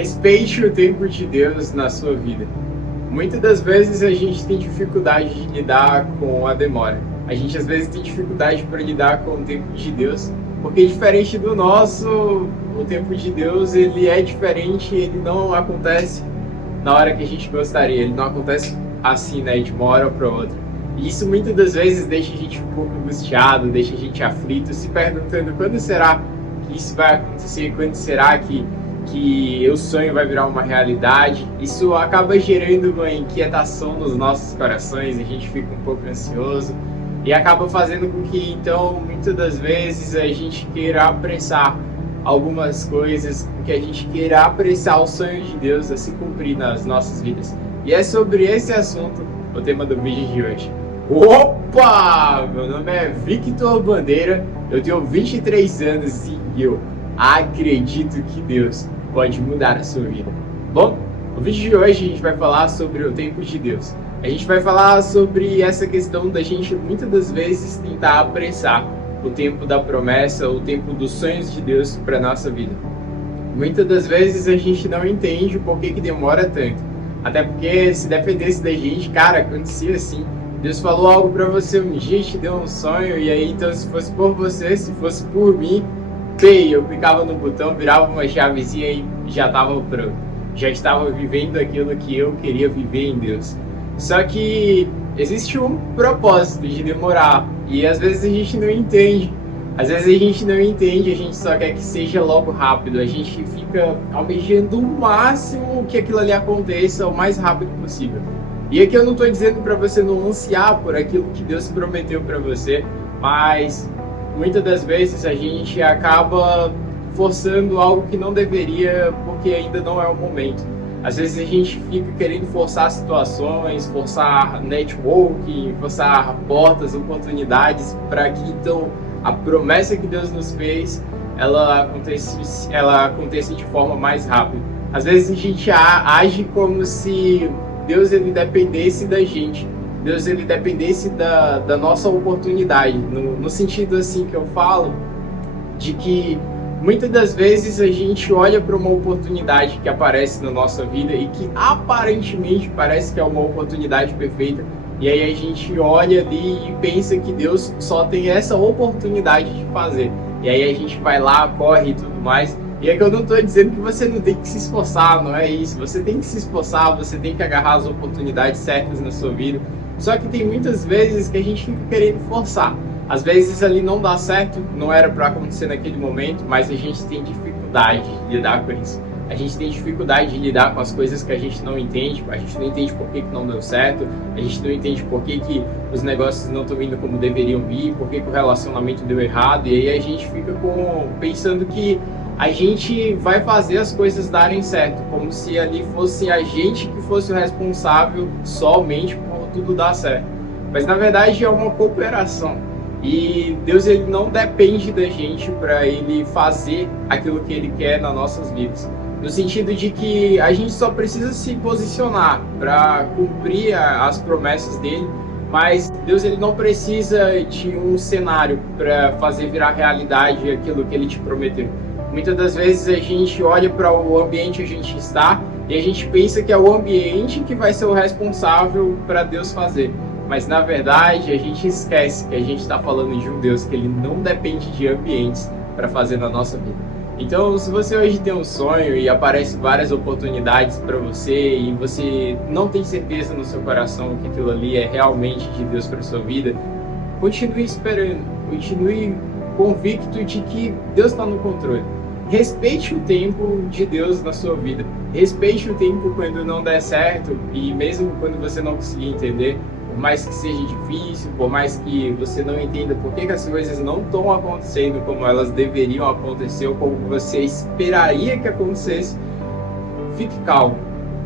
Respeite o tempo de Deus na sua vida. Muitas das vezes a gente tem dificuldade de lidar com a demora. A gente às vezes tem dificuldade para lidar com o tempo de Deus, porque diferente do nosso, o tempo de Deus ele é diferente, ele não acontece na hora que a gente gostaria, ele não acontece assim, né, de uma hora para outra. E isso muitas das vezes deixa a gente um pouco angustiado, deixa a gente aflito, se perguntando quando será que isso vai acontecer, quando será que o sonho vai virar uma realidade. Isso acaba gerando uma inquietação nos nossos corações, a gente fica um pouco ansioso e acaba fazendo com que, então, muitas das vezes a gente queira apressar algumas coisas, que a gente queira apressar o sonho de Deus a se cumprir nas nossas vidas. E é sobre esse assunto o tema do vídeo de hoje. Opa! Meu nome é Victor Bandeira, eu tenho 23 anos e eu acredito que Deus pode mudar a sua vida. Bom, no vídeo de hoje a gente vai falar sobre o tempo de Deus. A gente vai falar sobre essa questão da gente muitas das vezes tentar apressar o tempo da promessa, o tempo dos sonhos de Deus para a nossa vida. Muitas das vezes a gente não entende por que demora tanto. Até porque se dependesse da gente, cara, acontecia assim. Deus falou algo para você um dia, te deu um sonho, e aí então se fosse por você, se fosse por mim, eu clicava no botão, virava uma chavezinha e já estava pronto. Já estava vivendo aquilo que eu queria viver em Deus. Só que existe um propósito de demorar e às vezes a gente não entende. Às vezes a gente não entende, a gente só quer que seja logo rápido. A gente fica almejando o máximo que aquilo ali aconteça o mais rápido possível. E aqui eu não estou dizendo para você não ansiar por aquilo que Deus prometeu para você, mas muitas das vezes a gente acaba forçando algo que não deveria porque ainda não é o momento. Às vezes a gente fica querendo forçar situações, forçar networking, forçar portas, oportunidades para que então a promessa que Deus nos fez ela aconteça de forma mais rápida. Às vezes a gente age como se Deus ele dependesse da gente. Deus ele dependesse da nossa oportunidade, no sentido assim que eu falo, de que muitas das vezes a gente olha para uma oportunidade que aparece na nossa vida e que aparentemente parece que é uma oportunidade perfeita, e aí a gente olha ali e pensa que Deus só tem essa oportunidade de fazer, e aí a gente vai lá, corre e tudo mais. E é que eu não estou dizendo que você não tem que se esforçar, não é isso, você tem que se esforçar, você tem que agarrar as oportunidades certas na sua vida. Só que tem muitas vezes que a gente fica querendo forçar. Às vezes ali não dá certo, não era para acontecer naquele momento, mas a gente tem dificuldade de lidar com isso. A gente tem dificuldade de lidar com as coisas que a gente não entende. A gente não entende por que não deu certo, a gente não entende por que os negócios não estão indo como deveriam vir, por que o relacionamento deu errado. E aí a gente fica pensando que a gente vai fazer as coisas darem certo, como se ali fosse a gente que fosse o responsável somente por tudo dar certo. Mas na verdade é uma cooperação. E Deus ele não depende da gente para ele fazer aquilo que ele quer nas nossas vidas. No sentido de que a gente só precisa se posicionar para cumprir as promessas dele, mas Deus ele não precisa de um cenário para fazer virar realidade aquilo que ele te prometeu. Muitas das vezes a gente olha para o ambiente que a gente está e a gente pensa que é o ambiente que vai ser o responsável para Deus fazer. Mas na verdade a gente esquece que a gente está falando de um Deus que ele não depende de ambientes para fazer na nossa vida. Então se você hoje tem um sonho e aparecem várias oportunidades para você e você não tem certeza no seu coração que aquilo ali é realmente de Deus para sua vida, continue esperando, continue convicto de que Deus está no controle. Respeite o tempo de Deus na sua vida. Respeite o tempo quando não der certo e mesmo quando você não conseguir entender, por mais que seja difícil, por mais que você não entenda por que as coisas não estão acontecendo como elas deveriam acontecer ou como você esperaria que acontecesse, fique calmo,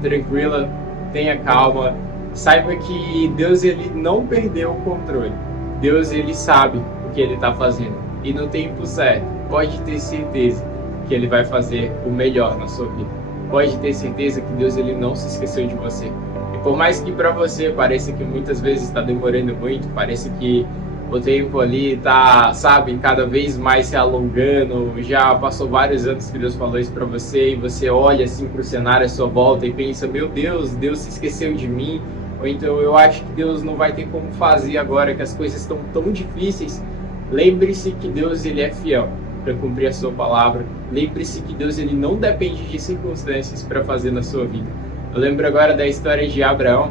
tranquila, tenha calma, saiba que Deus ele não perdeu o controle. Deus ele sabe o que ele está fazendo e no tempo certo, pode ter certeza que ele vai fazer o melhor na sua vida. Pode ter certeza que Deus ele não se esqueceu de você. E por mais que para você pareça que muitas vezes está demorando muito, parece que o tempo ali tá, sabe, cada vez mais se alongando, já passou vários anos que Deus falou isso para você, e você olha assim para o cenário à sua volta e pensa, meu Deus, Deus se esqueceu de mim, ou então eu acho que Deus não vai ter como fazer agora, que as coisas estão tão difíceis. Lembre-se que Deus, ele é fiel para cumprir a sua palavra. Lembre-se que Deus, ele não depende de circunstâncias para fazer na sua vida. Eu lembro agora da história de Abraão.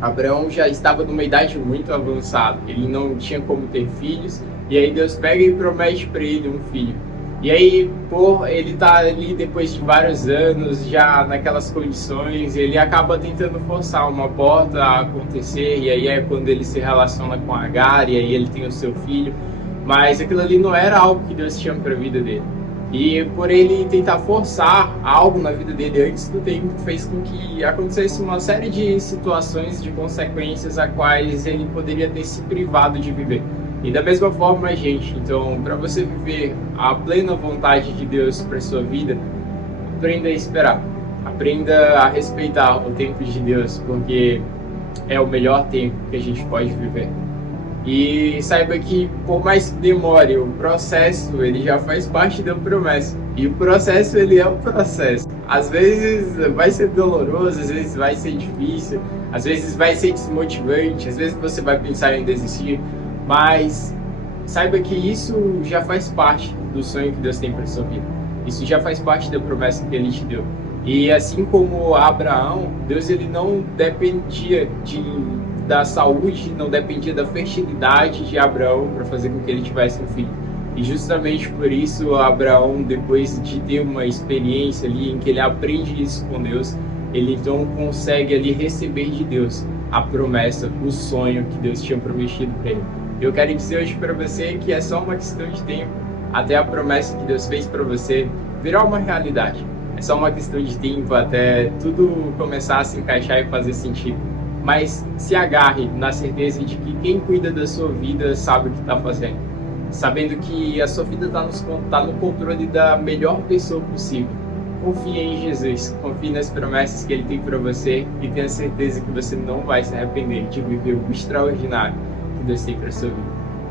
Abraão já estava numa idade muito avançada, ele não tinha como ter filhos, e aí Deus pega e promete para ele um filho. E aí, por ele estar ali depois de vários anos, já naquelas condições, ele acaba tentando forçar uma porta a acontecer, e aí é quando ele se relaciona com Agar, e aí ele tem o seu filho, mas aquilo ali não era algo que Deus tinha para a vida dele. E por ele tentar forçar algo na vida dele antes do tempo, fez com que acontecesse uma série de situações, de consequências a quais ele poderia ter se privado de viver. E da mesma forma, gente, então, para você viver a plena vontade de Deus para sua vida, aprenda a esperar. Aprenda a respeitar o tempo de Deus, porque é o melhor tempo que a gente pode viver. E saiba que, por mais que demore, o processo, ele já faz parte da promessa. E o processo, ele é o processo. Às vezes vai ser doloroso, às vezes vai ser difícil, às vezes vai ser desmotivante, às vezes você vai pensar em desistir, mas saiba que isso já faz parte do sonho que Deus tem para sua vida. Isso já faz parte da promessa que Ele te deu. E assim como Abraão, Deus, ele não dependia da saúde, não dependia da fertilidade de Abraão para fazer com que ele tivesse um filho. E justamente por isso, Abraão, depois de ter uma experiência ali em que ele aprende isso com Deus, ele então consegue ali receber de Deus a promessa, o sonho que Deus tinha prometido para ele. Eu quero dizer hoje para você que é só uma questão de tempo até a promessa que Deus fez para você virar uma realidade. É só uma questão de tempo até tudo começar a se encaixar e fazer sentido. Mas se agarre na certeza de que quem cuida da sua vida sabe o que está fazendo. Sabendo que a sua vida está no controle da melhor pessoa possível. Confie em Jesus, confie nas promessas que Ele tem para você e tenha certeza que você não vai se arrepender de viver o extraordinário que Deus tem para sua vida.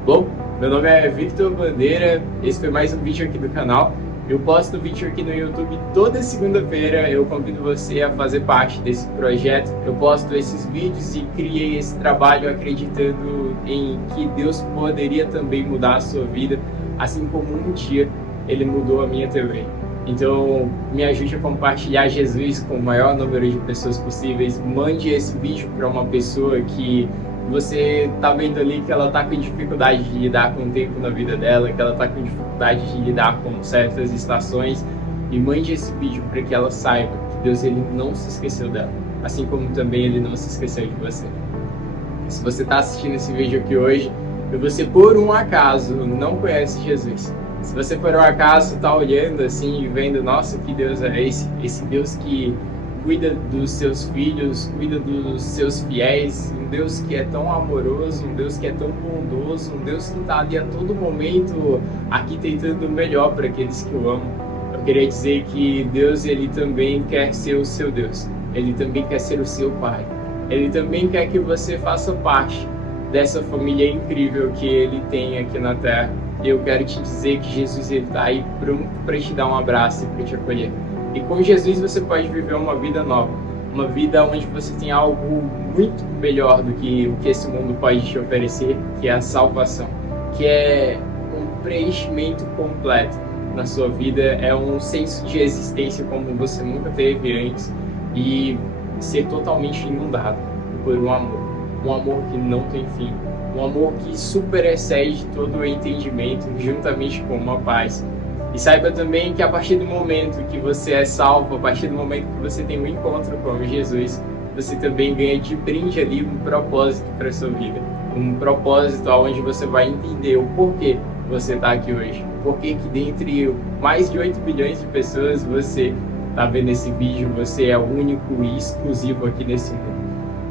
Bom, meu nome é Victor Bandeira, esse foi mais um vídeo aqui do canal. Eu posto vídeo aqui no YouTube toda segunda-feira, eu convido você a fazer parte desse projeto. Eu posto esses vídeos e criei esse trabalho acreditando em que Deus poderia também mudar a sua vida, assim como um dia Ele mudou a minha também. Então, me ajude a compartilhar Jesus com o maior número de pessoas possíveis. Mande esse vídeo para uma pessoa que você tá vendo ali que ela tá com dificuldade de lidar com o tempo na vida dela, que ela tá com dificuldade de lidar com certas estações, e mande esse vídeo para que ela saiba que Deus, ele não se esqueceu dela, assim como também ele não se esqueceu de você. Se você tá assistindo esse vídeo aqui hoje e você por um acaso não conhece Jesus, se você por um acaso tá olhando assim e vendo, nossa, que Deus é esse Deus que cuida dos seus filhos, cuida dos seus fiéis, um Deus que é tão amoroso, um Deus que é tão bondoso, um Deus que está ali a todo momento aqui tentando o melhor para aqueles que o amam. Eu queria dizer que Deus, ele também quer ser o seu Deus, ele também quer ser o seu Pai, ele também quer que você faça parte dessa família incrível que ele tem aqui na Terra. E eu quero te dizer que Jesus, ele está aí pronto para te dar um abraço e para te acolher. E com Jesus você pode viver uma vida nova, uma vida onde você tem algo muito melhor do que o que esse mundo pode te oferecer, que é a salvação, que é um preenchimento completo na sua vida, é um senso de existência como você nunca teve antes e ser totalmente inundado por um amor que não tem fim, um amor que super excede todo o entendimento, juntamente com uma paz. E saiba também que a partir do momento que você é salvo, a partir do momento que você tem um encontro com Jesus, você também ganha de brinde ali um propósito para a sua vida. Um propósito onde você vai entender o porquê você está aqui hoje. Porquê que dentre mais de 8 bilhões de pessoas você está vendo esse vídeo, você é o único e exclusivo aqui nesse mundo.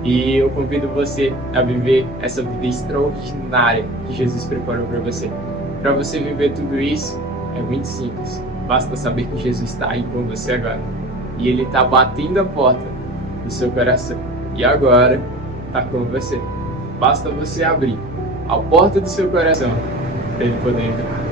E eu convido você a viver essa vida extraordinária que Jesus preparou para você. Para você viver tudo isso, é muito simples, basta saber que Jesus está aí com você agora. E Ele está batendo a porta do seu coração. E agora está com você. Basta você abrir à porta do seu coração, para ele poder entrar.